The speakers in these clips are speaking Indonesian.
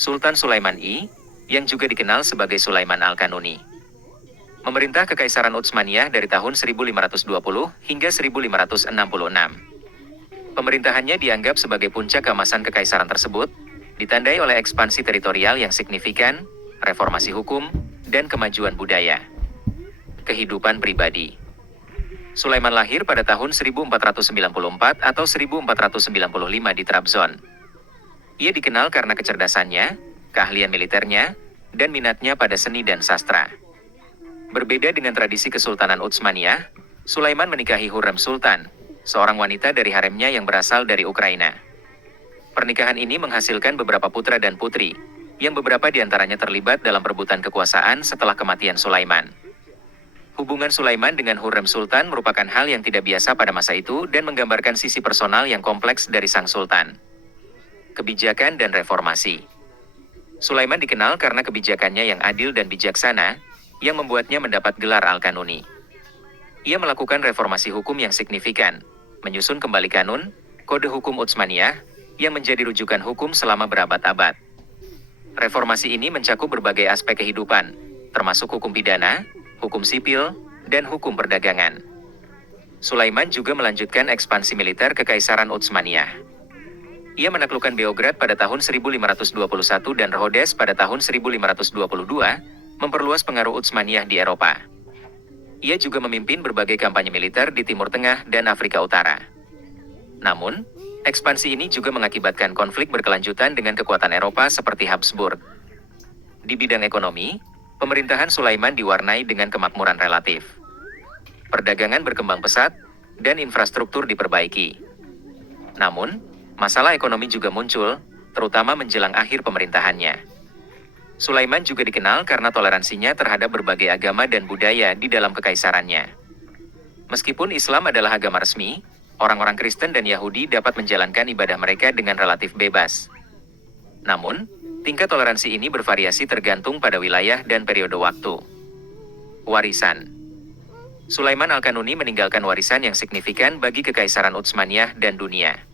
Sultan Sulaiman I, yang juga dikenal sebagai Sulaiman Al-Kanuni. Memerintah Kekaisaran Utsmaniyah dari tahun 1520 hingga 1566. Pemerintahannya dianggap sebagai puncak keemasan kekaisaran tersebut, ditandai oleh ekspansi teritorial yang signifikan, reformasi hukum, dan kemajuan budaya. Kehidupan pribadi. Sulaiman lahir pada tahun 1494 atau 1495 di Trabzon. Ia dikenal karena kecerdasannya, keahlian militernya, dan minatnya pada seni dan sastra. Berbeda dengan tradisi Kesultanan Utsmaniyah, Sulaiman menikahi Hurrem Sultan, seorang wanita dari haremnya yang berasal dari Ukraina. Pernikahan ini menghasilkan beberapa putra dan putri, yang beberapa diantaranya terlibat dalam perebutan kekuasaan setelah kematian Sulaiman. Hubungan Sulaiman dengan Hurrem Sultan merupakan hal yang tidak biasa pada masa itu dan menggambarkan sisi personal yang kompleks dari sang sultan. Kebijakan dan reformasi. Sulaiman dikenal karena kebijakannya yang adil dan bijaksana, yang membuatnya mendapat gelar Al-Kanuni. Ia melakukan reformasi hukum yang signifikan, menyusun kembali kanun, kode hukum Utsmaniyah, yang menjadi rujukan hukum selama berabad-abad. Reformasi ini mencakup berbagai aspek kehidupan, termasuk hukum pidana, hukum sipil, dan hukum perdagangan. Sulaiman juga melanjutkan ekspansi militer Kekaisaran Utsmaniyah. Ia menaklukkan Beograd pada tahun 1521 dan Rhodes pada tahun 1522, memperluas pengaruh Utsmaniyah di Eropa. Ia juga memimpin berbagai kampanye militer di Timur Tengah dan Afrika Utara. Namun, ekspansi ini juga mengakibatkan konflik berkelanjutan dengan kekuatan Eropa seperti Habsburg. Di bidang ekonomi, pemerintahan Sulaiman diwarnai dengan kemakmuran relatif. Perdagangan berkembang pesat, dan infrastruktur diperbaiki. Namun, masalah ekonomi juga muncul, terutama menjelang akhir pemerintahannya. Sulaiman juga dikenal karena toleransinya terhadap berbagai agama dan budaya di dalam kekaisarannya. Meskipun Islam adalah agama resmi, orang-orang Kristen dan Yahudi dapat menjalankan ibadah mereka dengan relatif bebas. Namun, tingkat toleransi ini bervariasi tergantung pada wilayah dan periode waktu. Warisan. Sulaiman Al-Kanuni meninggalkan warisan yang signifikan bagi Kekaisaran Utsmaniyah dan dunia.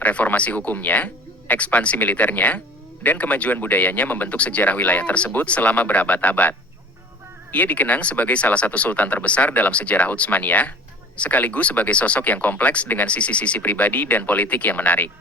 Reformasi hukumnya, ekspansi militernya, dan kemajuan budayanya membentuk sejarah wilayah tersebut selama berabad-abad. Ia dikenang sebagai salah satu sultan terbesar dalam sejarah Utsmaniyah, sekaligus sebagai sosok yang kompleks dengan sisi-sisi pribadi dan politik yang menarik.